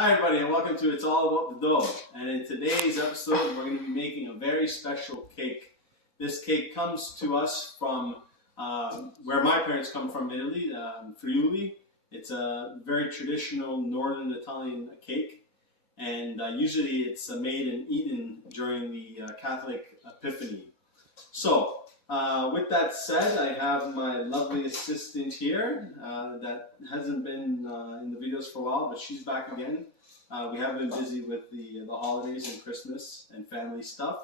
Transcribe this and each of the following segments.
Hi everybody, and welcome to It's All About the Dough. And in today's episode, we're going to be making a very special cake. This cake comes to us from where my parents come from, Italy, Friuli. It's a very traditional northern Italian cake, and usually it's made and eaten during the Catholic Epiphany. So, with that said, I have my lovely assistant here that hasn't been in the videos for a while, but she's back again. We have been busy with the holidays and Christmas and family stuff.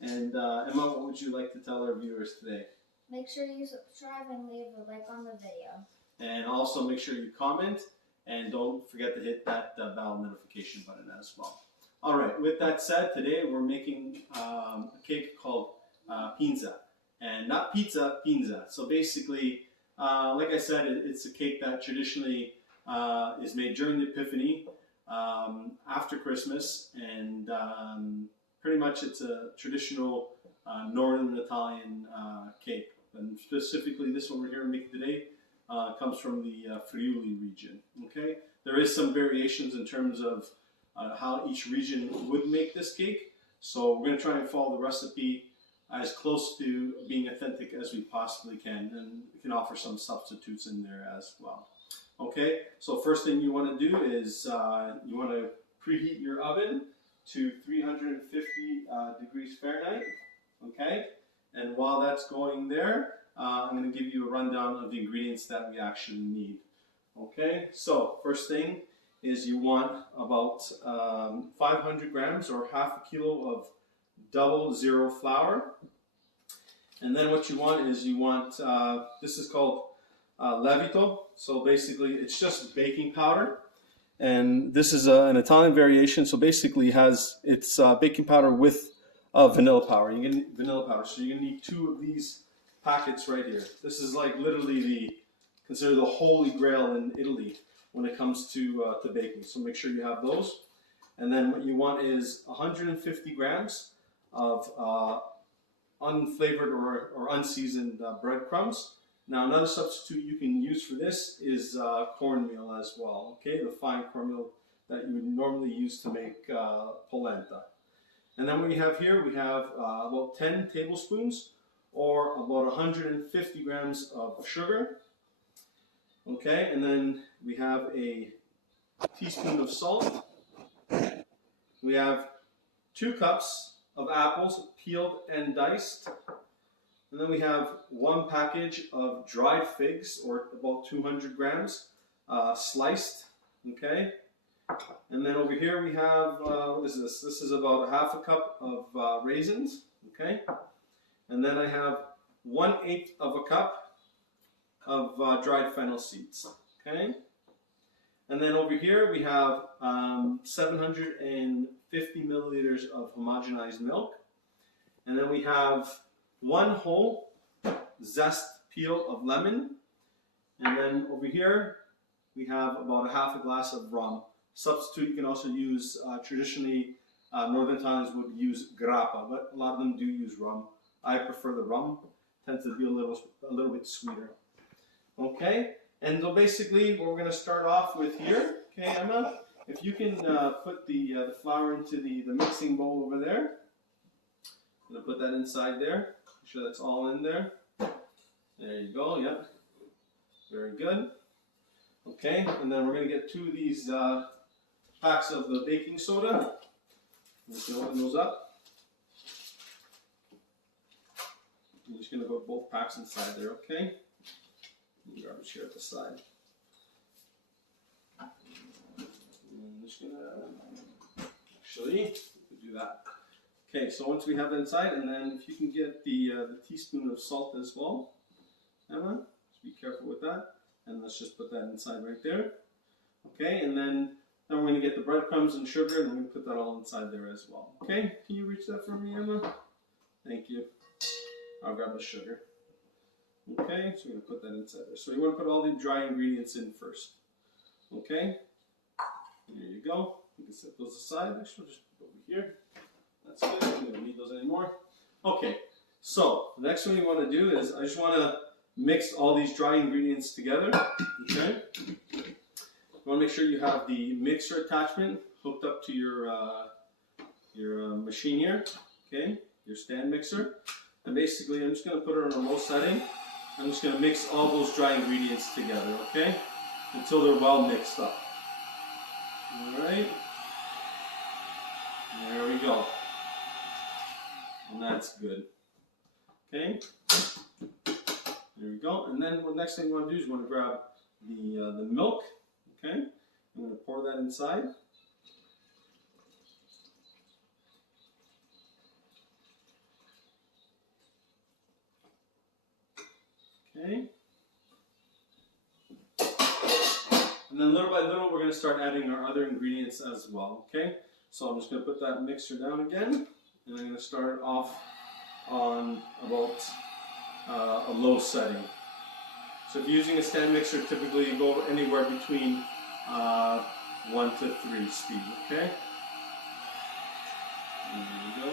And Emma, what would you like to tell our viewers today? Make sure you subscribe and leave a like on the video. And also make sure you comment, and don't forget to hit that bell notification button as well. All right, with that said, today we're making a cake called PINZA. And not pizza, PINZA. So basically, like I said, it's a cake that traditionally is made during the Epiphany, after Christmas, and pretty much it's a traditional northern Italian cake. And specifically, this one we're here making today comes from the Friuli region. Okay, there is some variations in terms of how each region would make this cake. So we're going to try and follow the recipe as close to being authentic as we possibly can, and we can offer some substitutes in there as well. Okay, so first thing you want to do is you want to preheat your oven to 350 degrees Fahrenheit. Okay, and while that's going there, I'm going to give you a rundown of the ingredients that we actually need. Okay, so first thing is you want about 500 grams or half a kilo of 00 flour. And then what you want is this is called levito. So basically it's just baking powder. And this is an Italian variation. So basically it's baking powder with vanilla powder. You're gonna need vanilla powder. So you're gonna need 2 of these packets right here. This is like literally considered the holy grail in Italy when it comes to baking. So make sure you have those. And then what you want is 150 grams of unflavored or unseasoned breadcrumbs. Now another substitute you can use for this is cornmeal as well, okay? The fine cornmeal that you would normally use to make polenta. And then what we have here, we have about 10 tablespoons or about 150 grams of sugar, okay? And then we have a teaspoon of salt. We have 2 cups of apples, peeled and diced. And then we have 1 package of dried figs, or about 200 grams, sliced, okay? And then over here we have, what is this? This is about half a cup of raisins, okay? And then I have 1/8 of a cup of dried fennel seeds, okay? And then over here we have 750 milliliters of homogenized milk. And then we have 1 whole zest peel of lemon. And then over here we have about a half a glass of rum. Substitute, you can also use, traditionally Northern Italians would use grappa, but a lot of them do use rum. I prefer the rum, tends to be a little bit sweeter. Okay, and so basically what we're going to start off with here, okay, Emma, if you can put the flour into the mixing bowl over there. I'm going to put that inside there. Make sure that's all in there. There you go, yep. Very good. Okay, and then we're going to get 2 of these packs of the baking soda. We can open those up. I'm just going to put both packs inside there, okay? Garbage here at the side. I'm just going to actually do that. Okay, so once we have that inside, and then if you can get the teaspoon of salt as well, Emma, just be careful with that. And let's just put that inside right there. Okay, and then we're going to get the breadcrumbs and sugar, and I'm going to put that all inside there as well. Okay, can you reach that for me, Emma? Thank you. I'll grab the sugar. Okay, so we're going to put that inside there. So you want to put all the dry ingredients in first. Okay, there you go. You can set those aside. Actually, we'll just put it over here. That's good. We don't need those anymore. Okay, so the next thing you want to do is I just want to mix all these dry ingredients together. Okay, you want to make sure you have the mixer attachment hooked up to your machine here, okay, your stand mixer. And basically, I'm just going to put it on a low setting. I'm just going to mix all those dry ingredients together, okay, until they're well mixed up. All right, there we go. And that's good. Okay, there we go. And then the next thing you want to do is you want to grab the milk. Okay, I'm going to pour that inside. Okay. And then little by little, we're going to start adding our other ingredients as well. Okay, so I'm just going to put that mixer down again, and I'm going to start off on about a low setting. So if you're using a stand mixer, typically you go anywhere between 1 to 3 speed, okay? There we go.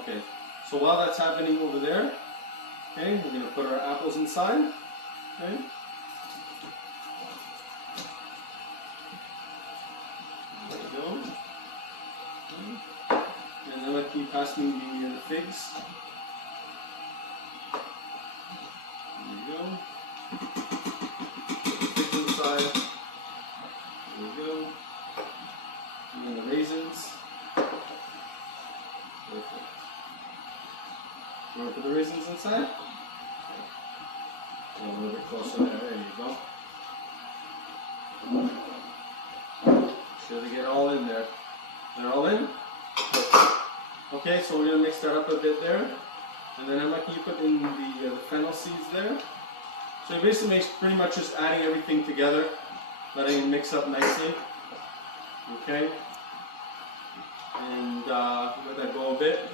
Okay, so while that's happening over there, okay, we're going to put our apples inside, okay? There we go. Okay. And then let me pass me the figs. There we go. Figs inside. There we go. And then the raisins. Perfect. You want to put the raisins inside? Okay. A little bit closer there. There you go. Sure to get all in there. They're all in? Okay, so we're going to mix that up a bit there. And then I'm making you put in the fennel seeds there. So you're basically pretty much just adding everything together, letting it mix up nicely. Okay? And let that go a bit.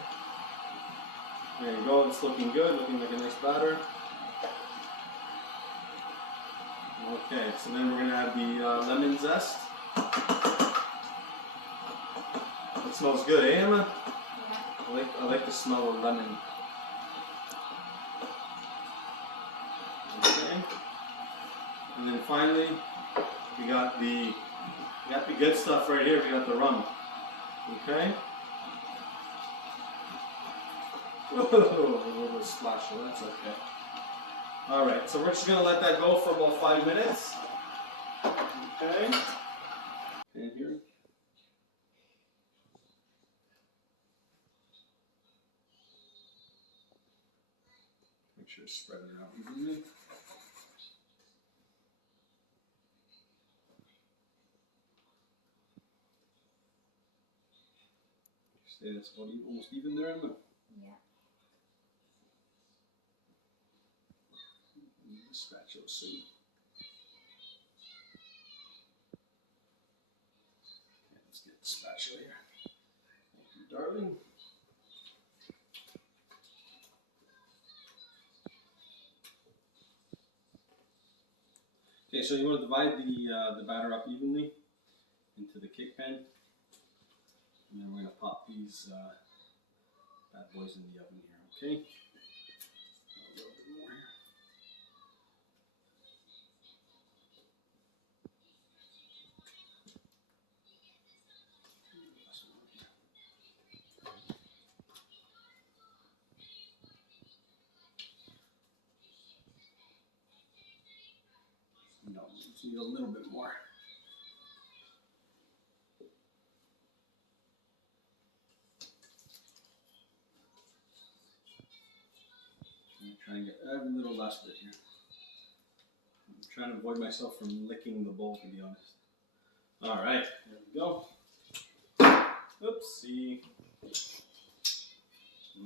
There you go, it's looking good, looking like a nice batter. Okay, so then we're going to add the lemon zest. It smells good, eh, Emma? Yeah. I like the smell of lemon. Okay. And then finally, we got the good stuff right here. We got the rum. Okay. Whoa, a little bit of splash, so that's okay. All right, so we're just gonna let that go for about 5 minutes. Okay. And here. Make sure to spread it out evenly. Say that's about almost even there, Emma. Yeah. The spatula soon. Okay, let's get the spatula here. Thank you, darling. Okay, so you want to divide the batter up evenly into the cake pan, and then we're going to pop these bad boys in the oven here. Okay. A little bit more here. No, just need a little bit more. I'm trying to get every little last bit here. I'm trying to avoid myself from licking the bowl, to be honest. All right, there we go. Oopsie.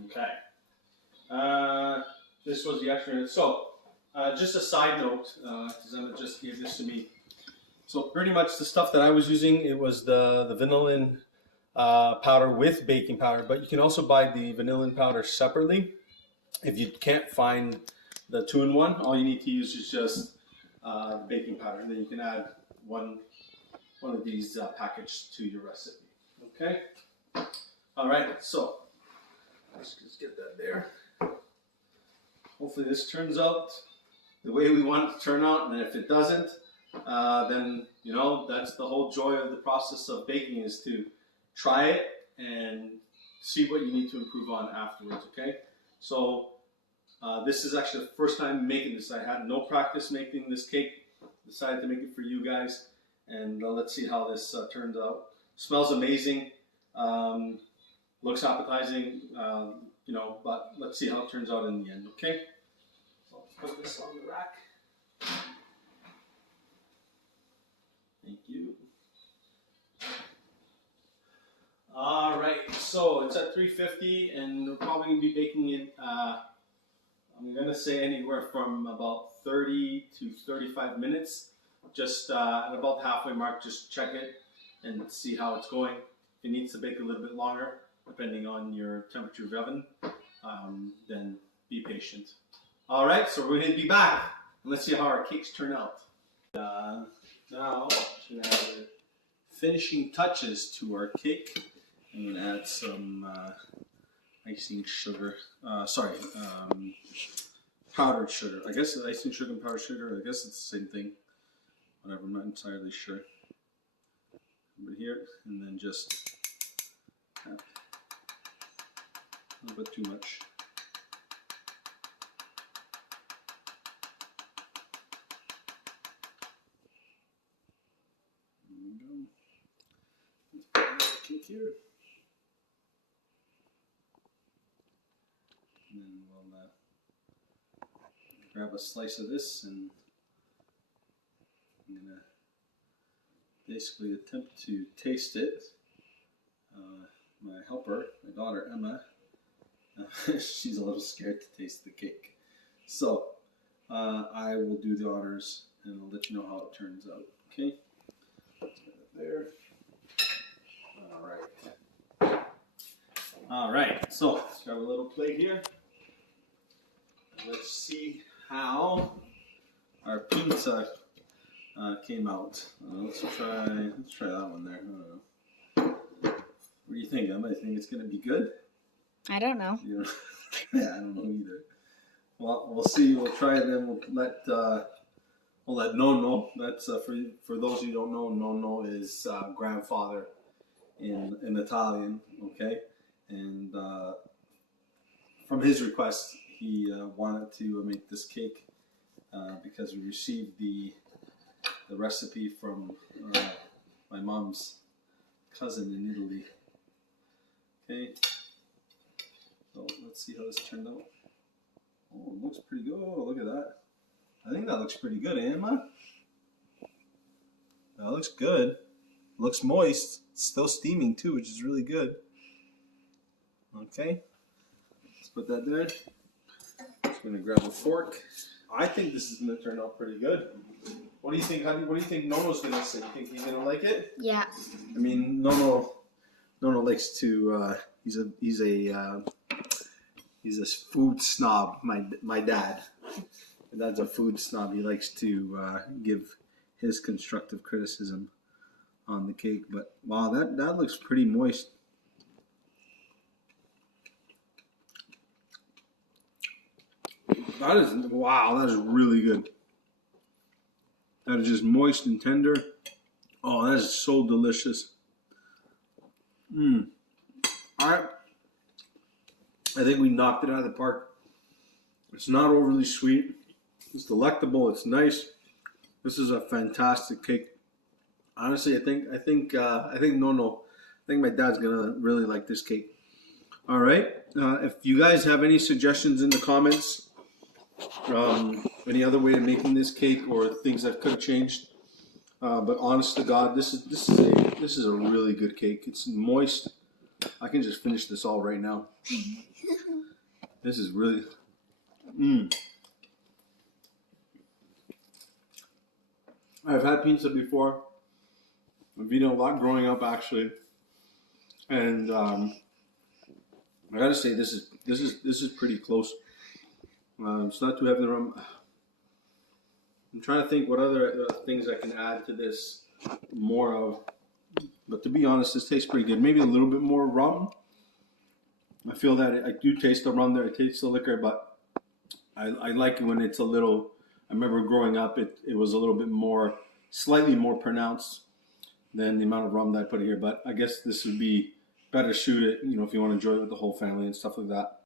Okay. This was the extra. So, just a side note, because Emma just gave this to me. So pretty much the stuff that I was using, it was the vanillin powder with baking powder, but you can also buy the vanillin powder separately. If you can't find the 2-in-1, all you need to use is just baking powder, and then you can add one of these packaged to your recipe. Okay. All right. So let's just get that there. Hopefully this turns out the way we want it to turn out, and if it doesn't, then you know that's the whole joy of the process of baking, is to try it and see what you need to improve on afterwards. Okay, so this is actually the first time making this. I had no practice making this cake. Decided to make it for you guys, and let's see how this turns out. Smells amazing, looks appetizing, you know, but let's see how it turns out in the end. Okay, so let's put this on the rack. Thank you. All right, so it's at 350, and we're probably gonna be baking it. I'm gonna say anywhere from about 30 to 35 minutes. Just at about the halfway mark, just check it and see how it's going. If it needs to bake a little bit longer, depending on your temperature of oven, then be patient. All right, so we're gonna be back, and let's see how our cakes turn out. Now, we're gonna add the finishing touches to our cake. I'm gonna add some icing sugar. Powdered sugar. I guess icing sugar and powdered sugar, I guess it's the same thing. Whatever, I'm not entirely sure. Over here, and then just a little bit too much. There we go. Let's put the cake here. And then we'll grab a slice of this, and I'm going to basically attempt to taste it. My helper, my daughter Emma, she's a little scared to taste the cake. So I will do the honors, and I'll let you know how it turns out. Okay? Let's put it there. All right, so let's grab a little plate here. Let's see how our pizza came out. Let's try that one there. I don't know. What do you think, Emma? You think it's going to be good? I don't know. You know? Yeah, I don't know either. Well, we'll see. We'll try it, and then we'll let Nonno. That's for those who don't know. Nonno is grandfather in Italian. Okay, and from his request, he wanted to make this cake because we received the recipe from my mom's cousin in Italy. Okay, so let's see how this turned out. Oh, it looks pretty good. Oh, look at that. I think that looks pretty good, Emma. That looks good. Looks moist. It's still steaming too, which is really good. Okay, let's put that there. Just gonna grab a fork. I think this is gonna turn out pretty good. What do you think? What do you think Nonno's gonna say? You think he's gonna like it? Yeah. I mean, Nonno likes to. He's a food snob. My dad. My dad's a food snob. He likes to give his constructive criticism on the cake. But wow, that looks pretty moist. That is really good. That is just moist and tender. Oh, that is so delicious. I think we knocked it out of the park. It's not overly sweet. It's delectable. It's nice. This is a fantastic cake. Honestly, I think Nonno. I think my dad's gonna really like this cake. All right. If you guys have any suggestions in the comments, any other way of making this cake or things that could have changed, but honest to God, this is a really good cake. It's moist. I can just finish this all right now. This is really. I've had pizza before. I've eaten a lot growing up, actually, and I gotta say this is pretty close. It's not too heavy. I'm trying to think what other things I can add to this more of. But to be honest, this tastes pretty good. Maybe a little bit more rum. I feel that I do taste the rum there. I taste the liquor, but I like it when it's a little I remember growing up, it was a little bit more, slightly more pronounced than the amount of rum that I put here. But I guess this would be better suited, you know, if you want to enjoy it with the whole family and stuff like that.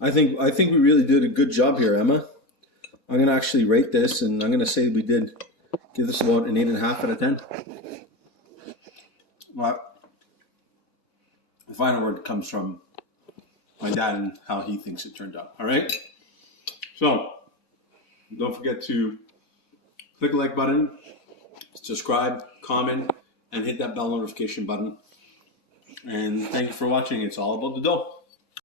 I think we really did a good job here, Emma. I'm gonna actually rate this, and I'm gonna say we did give this about an 8.5 out of 10. Well, the final word comes from my dad and how he thinks it turned out. All right. So don't forget to click the like button, subscribe, comment, and hit that bell notification button. And thank you for watching. It's all about the dough.